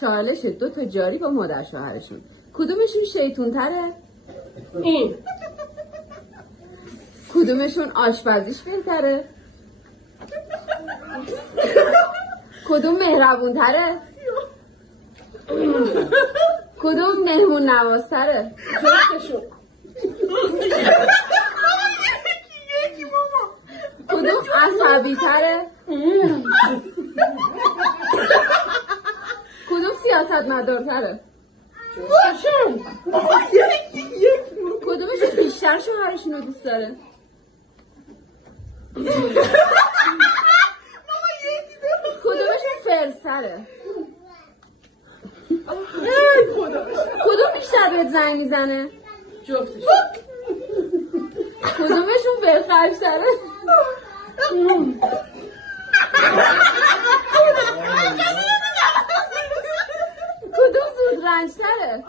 چالش 2 تا جاری با مادر شوهرشون. کدومشون شیطون تره؟ این. کدومشون آشپزیش بهتره؟ کدوم مهربون تره؟ کدوم مهمون نوازتره؟ جفتشون. کدوم عصبی تره؟ کدوم سیاست مدارتره؟ جفتشون. کدومشون بیشتر شوهرشون رو دوست داره؟ کدومشون فرزتره؟ کدوم بیشتر بهت زنگ میزنه؟ جفتشون. کدومشون بهخرجتره؟ کدوم زود رنجتره؟